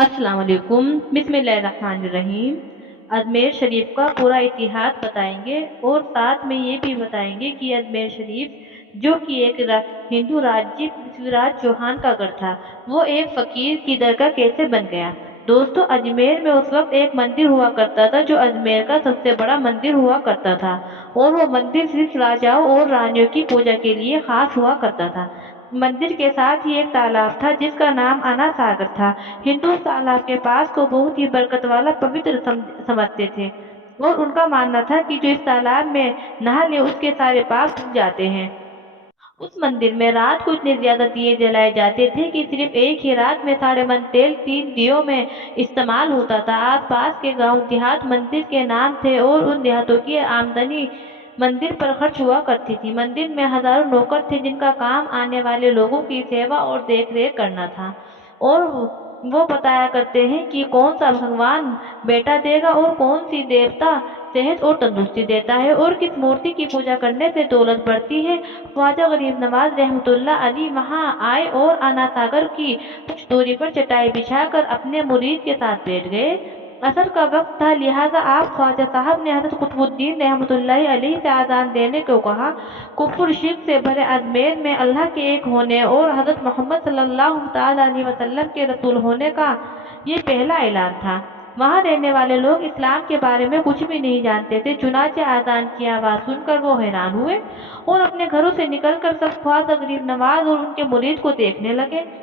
अस्सलाम वालेकुम। बिस्मिल्लाहिर्रहमानिर्रहीम। अजमेर शरीफ का पूरा इतिहास बताएंगे और साथ में ये भी बताएंगे कि अजमेर शरीफ जो कि एक हिंदू राज्य पृथ्वीराज चौहान का गढ़ था, वो एक फकीर की दरगाह कैसे बन गया। दोस्तों, अजमेर में उस वक्त एक मंदिर हुआ करता था जो अजमेर का सबसे बड़ा मंदिर हुआ करता था, और वो मंदिर सिर्फ राजाओं और रानियों की पूजा के लिए खास हुआ करता था। मंदिर के साथ ही एक तालाब था जिसका नाम अना सागर था। हिंदू उस तालाब के पास को बहुत ही बरकत वाला पवित्र समझते थे, और उनका मानना था कि जो इस तालाब में नहा ले उसके सारे पाप धुल जाते हैं। उस मंदिर में रात को इतने ज्यादा दिए जलाए जाते थे कि सिर्फ एक ही रात में 3.5 मन तेल 3 दियों में इस्तेमाल होता था। आसपास के गांव देहात मंदिर के नाम थे और उन देहातों की आमदनी मंदिर पर खर्च हुआ करती थी। मंदिर में हजारों नौकर थे जिनका काम आने वाले लोगों की सेवा और देखरेख करना था, और वो बताया करते हैं कि कौन सा भगवान बेटा देगा और कौन सी देवता सेहत और तंदुरुस्ती देता है, और किस मूर्ति की पूजा करने से दौलत बढ़ती है। ख्वाजा गरीब नवाज रहमतुल्लाह अली वहां आए और अना सागर की कुछ दूरी पर चटाई बिछाकर अपने मुरीद के साथ बैठ गए। असर का वक्त था, लिहाजा आप ख्वाजा साहब ने हजरत कुतुबुद्दीन रहमतुल्लाहि अलैहि से आजान देने को कहा। कुफर शिर्क से भरे अजमेर में अल्लाह के एक होने और हजरत मोहम्मद सल्लल्लाहु ताला अलैहि वसल्लम के रसूल होने का ये पहला ऐलान था। वहाँ रहने वाले लोग इस्लाम के बारे में कुछ भी नहीं जानते थे, चुनाचे आजान की आवाज सुनकर वो हैरान हुए और अपने घरों से निकलकर सब ख्वाजा गरीब नवाज और उनके मुरीद को देखने लगे,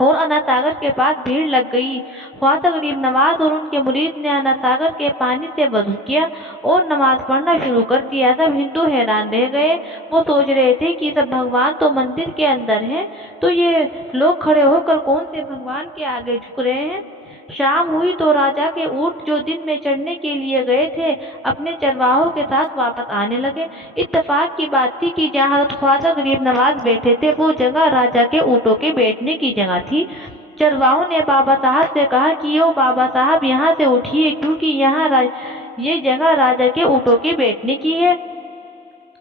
और अना सागर के पास भीड़ लग गई। ख्वाजा गरीब नवाज और उनके मुरीद ने अना सागर के पानी से वजू किया और नमाज पढ़ना शुरू कर दिया। सब हिंदू हैरान रह गए। वो सोच रहे थे कि सब भगवान तो मंदिर के अंदर हैं, तो ये लोग खड़े होकर कौन से भगवान के आगे झुक रहे हैं। शाम हुई तो राजा के ऊंट जो दिन में चढ़ने के लिए गए थे अपने चरवाहों के साथ वापस आने लगे। इत्तेफाक की बात थी कि जहाँ हजरत ख्वाजा गरीब नवाज बैठे थे वो जगह राजा के ऊँटों के बैठने की जगह थी। चरवाहों ने बाबा साहब से कहा कि यो बाबा साहब, यहाँ से उठिए क्योंकि ये जगह राजा के ऊँटों के बैठने की है।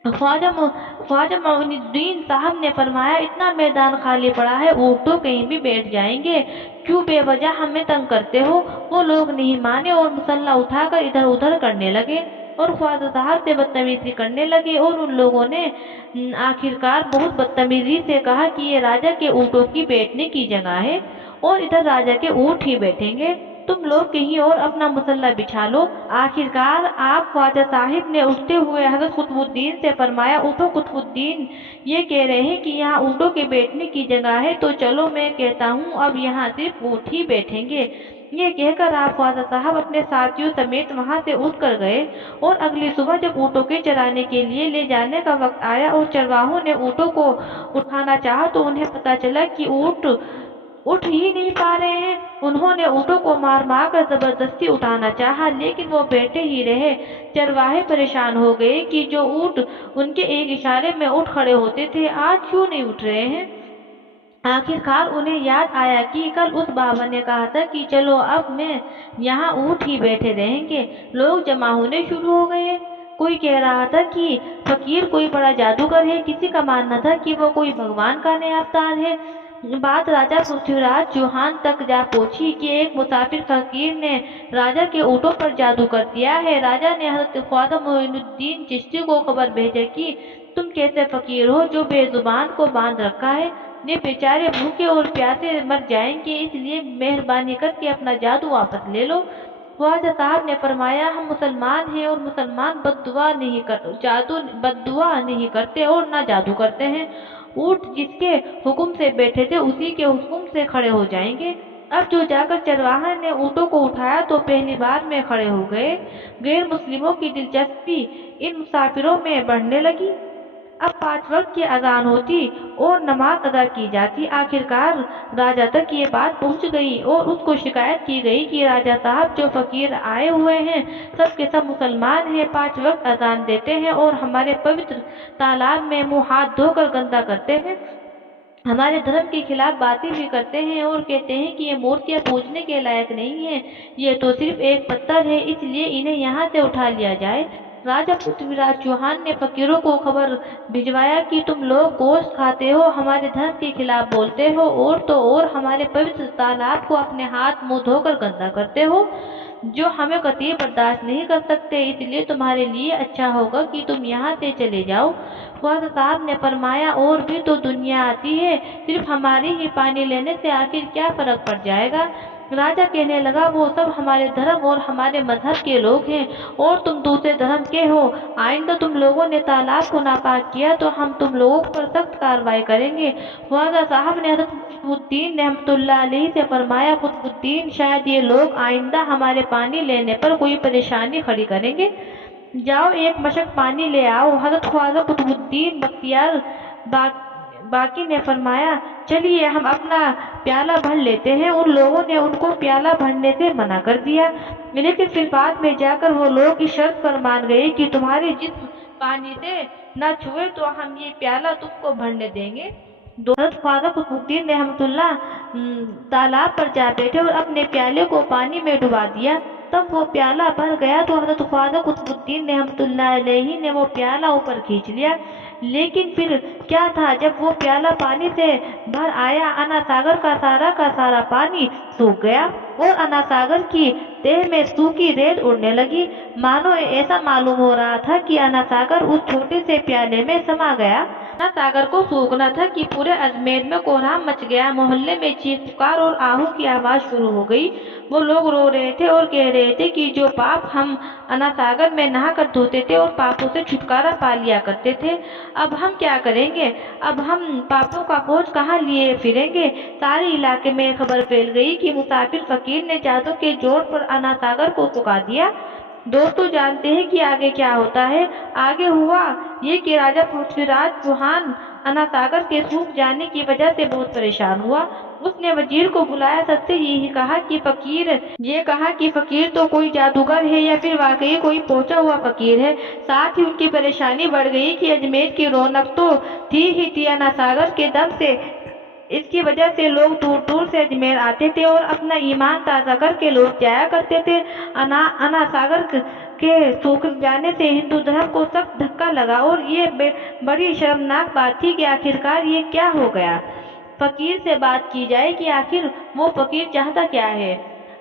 ख्वाजा मोइनुद्दीन साहब ने फरमाया, इतना मैदान खाली पड़ा है, ऊँट तो कहीं भी बैठ जाएंगे, क्यों बेवजह हमें तंग करते हो। वो लोग नहीं माने और मुसल्ला उठाकर इधर उधर करने लगे और ख्वाजा साहब से बदतमीजी करने लगे, और उन लोगों ने आखिरकार बहुत बदतमीजी से कहा कि ये राजा के ऊँटों की बैठने की जगह है और इधर राजा के ऊँट ही बैठेंगे, तुम लोग कहीं और अपना मुसल्ला बिछा लो। आखिरकार आप ख्वाजा साहिब ने उठते हुए हजरत कुतुबुद्दीन से फरमाया, उठो कुतुबुद्दीन, ये कह रहे हैं कि यहाँ ऊँटों के बैठने की जगह है, तो चलो मैं कहता हूँ अब यहाँ सिर्फ ऊँट ही बैठेंगे। ये कहकर आप ख्वाजा साहब अपने साथियों समेत वहाँ से उठ कर गए, और अगली सुबह जब ऊँटों के चराने के लिए ले जाने का वक्त आया और चरवाहों ने ऊँटों को उठाना चाहा तो उन्हें पता चला कि ऊँट उठ ही नहीं पा रहे हैं। उन्होंने ऊँटों को मार मार कर जबरदस्ती उठाना चाहा, लेकिन वो बैठे ही रहे। चरवाहे परेशान हो गए कि जो ऊँट उनके एक इशारे में उठ खड़े होते थे आज क्यों नहीं उठ रहे हैं। आखिरकार उन्हें याद आया कि कल उस बाबा ने कहा था कि चलो अब मैं यहाँ ऊँट ही बैठे रहेंगे। लोग जमा होने शुरू हो गए। कोई कह रहा था कि फकीर कोई बड़ा जादूगर है, किसी का मानना था कि वो कोई भगवान का नया अवतार है। बात राजा पृथ्वीराज चौहान तक जा पहुंची कि एक मुसाफिर फकीर ने राजा के ऊँटों पर जादू कर दिया है। राजा ने हजरत ख्वाजा मोइनुद्दीन चिश्ती को खबर भेजी कि तुम कैसे फकीर हो जो बेजुबान को बांध रखा है, ये बेचारे भूखे और प्यासे मर जाएंगे, इसलिए मेहरबानी करके अपना जादू वापस ले लो। ख्वाजा साहब ने फरमाया, हम मुसलमान हैं और मुसलमान बद्दुआ नहीं करते और ना जादू करते हैं। ऊँट जिसके हुक्म से बैठे थे उसी के हुक्म से खड़े हो जाएंगे। अब जो जाकर चरवाहा ने ऊँटों को उठाया तो पहली बार में खड़े हो गए। गैर मुस्लिमों की दिलचस्पी इन मुसाफिरों में बढ़ने लगी। अब 5 वक्त की अजान होती और नमाज अदा की जाती। आखिरकार राजा तक ये बात पहुंच गई और उसको शिकायत की गई कि राजा साहब, जो फकीर आए हुए हैं सब के सब मुसलमान हैं, 5 वक्त अजान देते हैं और हमारे पवित्र तालाब में मुंह हाथ धोकर गंदा करते हैं, हमारे धर्म के खिलाफ बातें भी करते हैं और कहते हैं कि ये मूर्तियां पूजने के लायक नहीं है, ये तो सिर्फ एक पत्थर है, इसलिए इन्हें यहाँ से उठा लिया जाए। राजा पृथ्वीराज चौहान ने फकीरों को खबर भिजवाया कि तुम लोग गोश्त खाते हो, हमारे धर्म के खिलाफ बोलते हो और तो और हमारे पवित्र तालाब को अपने हाथ मुंह धोकर गंदा करते हो, जो हमें कतई बर्दाश्त नहीं कर सकते। इसलिए तुम्हारे लिए अच्छा होगा कि तुम यहाँ से चले जाओ। ख्वाजा साहब ने फरमाया, और भी तो दुनिया आती है, सिर्फ हमारी ही पानी लेने से आखिर क्या फर्क पड़ जाएगा। राजा कहने लगा, वो सब हमारे धर्म और हमारे मजहब के लोग हैं और तुम दूसरे धर्म के हो। आइंदा तुम लोगों ने तालाब को नापाक किया तो हम तुम लोगों पर सख्त कार्रवाई करेंगे। ख्वाजा साहब ने हज़रत कुतुबुद्दीन रहमतुल्लाह अलैहि से फरमाया, कुतुबुद्दीन, शायद ये लोग आइंदा हमारे पानी लेने पर कोई परेशानी खड़ी करेंगे। जाओ एक मशक पानी ले आओ। हज़रत ख्वाजा कुतुबुद्दीन बख्तियार बाकी ने फरमाया, चलिए हम अपना प्याला भर लेते हैं। उन लोगों ने उनको प्याला भरने से मना कर दिया, लेकिन फिर बाद में जाकर वो लोग इस शर्त पर मान गए कि तुम्हारे जिस्म पानी से न छुए तो हम ये प्याला तुमको भरने देंगे। हज़रत ख्वाजा कुतुबुद्दीन रहमतुल्लाह तालाब पर जा बैठे और अपने प्याले को पानी में डुबा दिया। तब वो प्याला भर गया तो हज़रत ख्वाजा कुतुबुद्दीन रहमतुल्लाह अलैहि ने वो प्याला ऊपर खींच लिया। लेकिन फिर क्या था, जब वो प्याला पानी से भर आया, अना सागर का सारा पानी सूख गया और अना सागर की तह में सूखी रेत उड़ने लगी। मानो ऐसा मालूम हो रहा था कि अना सागर उस छोटे से प्याले में समा गया। अना सागर को सूखना था कि पूरे अजमेर में कोहराम मच गया। मोहल्ले में चीख पुकार और आहू की आवाज शुरू हो गई। वो लोग रो रहे थे और कह रहे थे कि जो पाप हम अना सागर में नहा कर धोते थे और पापों से छुटकारा पा लिया करते थे, अब हम क्या करेंगे। अब हम पापों का बोझ कहाँ लिए फिरेंगे। सारे इलाके में खबर फैल गई कि मुसाफिर फकीर ने जादू के जोर पर अना सागर को सुखा दिया। दोस्तों, जानते हैं कि आगे क्या होता है। आगे हुआ ये कि राजा पृथ्वीराज चौहान अना सागर के सूख जाने की वजह से बहुत परेशान हुआ। उसने वजीर को बुलाया, सबसे यही कहा कि फकीर तो कोई जादूगर है या फिर वाकई कोई पहुंचा हुआ फकीर है। साथ ही उनकी परेशानी बढ़ गई कि अजमेर की रौनक तो थी ही थी अना सागर के दम से। इसकी वजह से लोग दूर दूर से अजमेर आते थे और अपना ईमान ताज़ा करके लौट जाया करते थे। अना सागर के सूख जाने से हिंदू धर्म को सख्त धक्का लगा और ये बड़ी शर्मनाक बात थी कि आखिरकार ये क्या हो गया। फकीर से बात की जाए कि आखिर वो फकीर चाहता क्या है।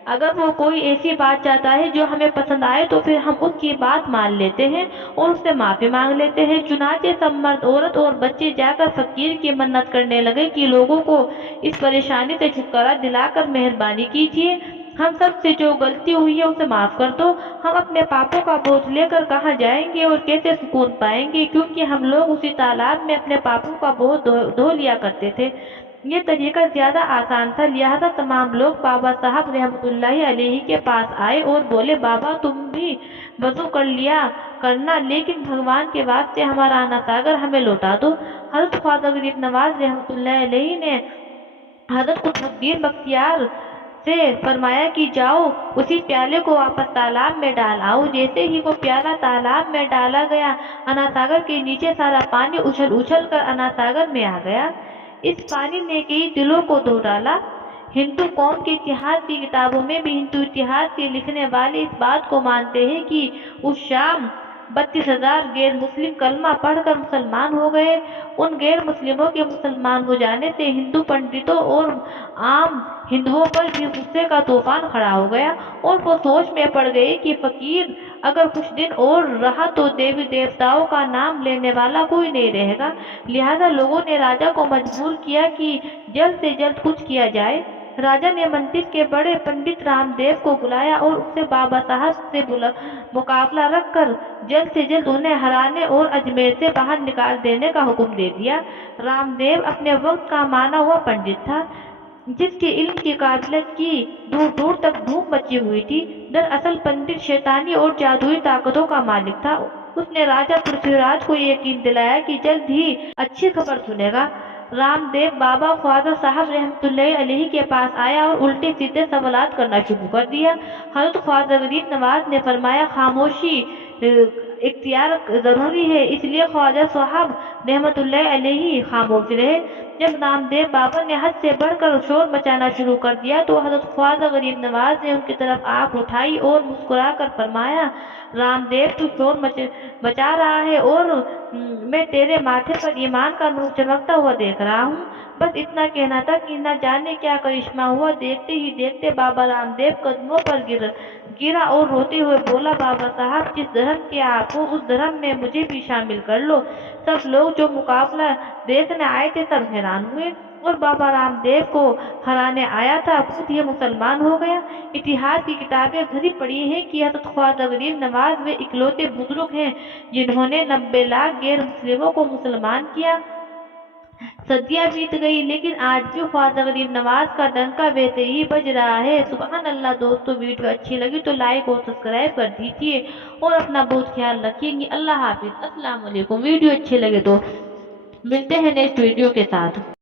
अगर वो कोई ऐसी बात चाहता है जो हमें पसंद आए तो फिर हम उसकी बात मान लेते हैं और उससे माफी मांग लेते हैं। चुनाचे सब मर्द, औरत और बच्चे जाकर फकीर की मन्नत करने लगे कि लोगों को इस परेशानी से छुटकारा दिलाकर मेहरबानी कीजिए, हम सब से जो गलती हुई है उसे माफ कर दो। हम अपने पापों का बोझ लेकर कहाँ जाएंगे और कैसे सुकून पाएंगे, क्योंकि हम लोग उसी तालाब में अपने पापों का बोझ धो लिया करते थे। ये तरीका ज्यादा आसान था, लिहाजा तमाम लोग बाबा साहब रहमतुल्लाहि अलैहि के पास आए और बोले, बाबा तुम भी वजू कर लिया करना, लेकिन भगवान के वास्ते हमारा अना सागर हमें लौटा दो। हज़रत ख्वाजा गरीब नवाज रहमतुल्लाहि अलैहि ने हज़रत कुतुबुद्दीन बख्तियार से फरमाया कि जाओ उसी प्याले को वापस तालाब में डाल आओ। जैसे ही वो प्याला तालाब में डाला गया, अना सागर के नीचे सारा पानी उछल उछल कर अना सागर में आ गया। इस पानी ने कई दिलों को धो डाला। हिंदू कौम के इतिहास की किताबों में भी हिंदू इतिहास के लिखने वाले इस बात को मानते हैं कि उस शाम 32,000 गैर मुस्लिम कलमा पढ़कर मुसलमान हो गए। उन गैर मुस्लिमों के मुसलमान हो जाने से हिंदू पंडितों और आम हिंदुओं पर भी गुस्से का तूफान खड़ा हो गया और वो सोच में पड़ गए कि फकीर अगर कुछ दिन और रहा तो देवी देवताओं का नाम लेने वाला कोई नहीं रहेगा। लिहाजा लोगों ने राजा को मजबूर किया कि जल्द से जल्द कुछ किया जाए। राजा ने मंदिर के बड़े पंडित रामदेव को बुलाया और उससे बाबा साहब से मुकाबला रखकर जल्द से जल्द उन्हें हराने और अजमेर से बाहर निकाल देने का हुक्म दे दिया। रामदेव अपने वक्त का माना हुआ पंडित था, जिसके इल्म की काबिलियत की दूर दूर तक धूम मची हुई थी। दरअसल पंडित शैतानी और जादुई ताकतों का मालिक था। उसने राजा पृथ्वीराज को यकीन दिलाया कि जल्द ही अच्छी खबर सुनेगा। रामदेव बाबा ख्वाजा साहब रहमतुल्लाहि अलैहि के पास आया और उल्टे सीधे सवालात करना शुरू कर दिया। हज़रत ख्वाजा गरीब नवाज ने फरमाया, खामोशी اختیار ضروری ہے، اس لیے خواجہ صاحب رحمتullah علیہ خاموش رہے۔ جب رامدیو بابا نے حد سے بڑھ کر شور مچانا شروع کر دیا تو حضرت خواجہ غریب نواز نے ان کی طرف آنکھ اٹھائی اور مسکرا کر فرمایا، رامدیو تو شور مچا رہا ہے اور میں تیرے ماتھے پر ایمان کا نور چمکتا ہوا دیکھ رہا ہوں۔ بس اتنا کہنا تھا کہ نہ جانے کیا کرشمہ ہوا، دیکھتے ہی دیکھتے بابا رامدیو قدموں پر گرا اور روتے ہوئے بولا، بابا صاحب جس دھرم کے آپ ہو اس دھرم میں مجھے بھی شامل کر لو۔ سب لوگ جو مقابلہ دیکھنے آئے تھے سب حیران ہوئے، اور بابا رامدیو کو ہرانے آیا تھا خود یہ مسلمان ہو گیا۔ اتہاس کی کتابیں بھری پڑی ہیں کہ حضرت خواجہ غریب نواز وہ اکلوتے بزرگ ہیں جنہوں نے 90 لاکھ غیر مسلموں کو مسلمان کیا۔ صدیاں بیت گئی لیکن آج بھی خواجہ غریب نواز کا ڈنکا ویسے ہی بج رہا ہے۔ سبحان اللہ۔ دوستو ویڈیو اچھی لگی تو لائک اور سبسکرائب کر دیجیے اور اپنا بہت خیال رکھیں گے۔ اللہ حافظ۔ السلام علیکم۔ ویڈیو اچھے لگے تو ملتے ہیں نیکسٹ ویڈیو کے ساتھ۔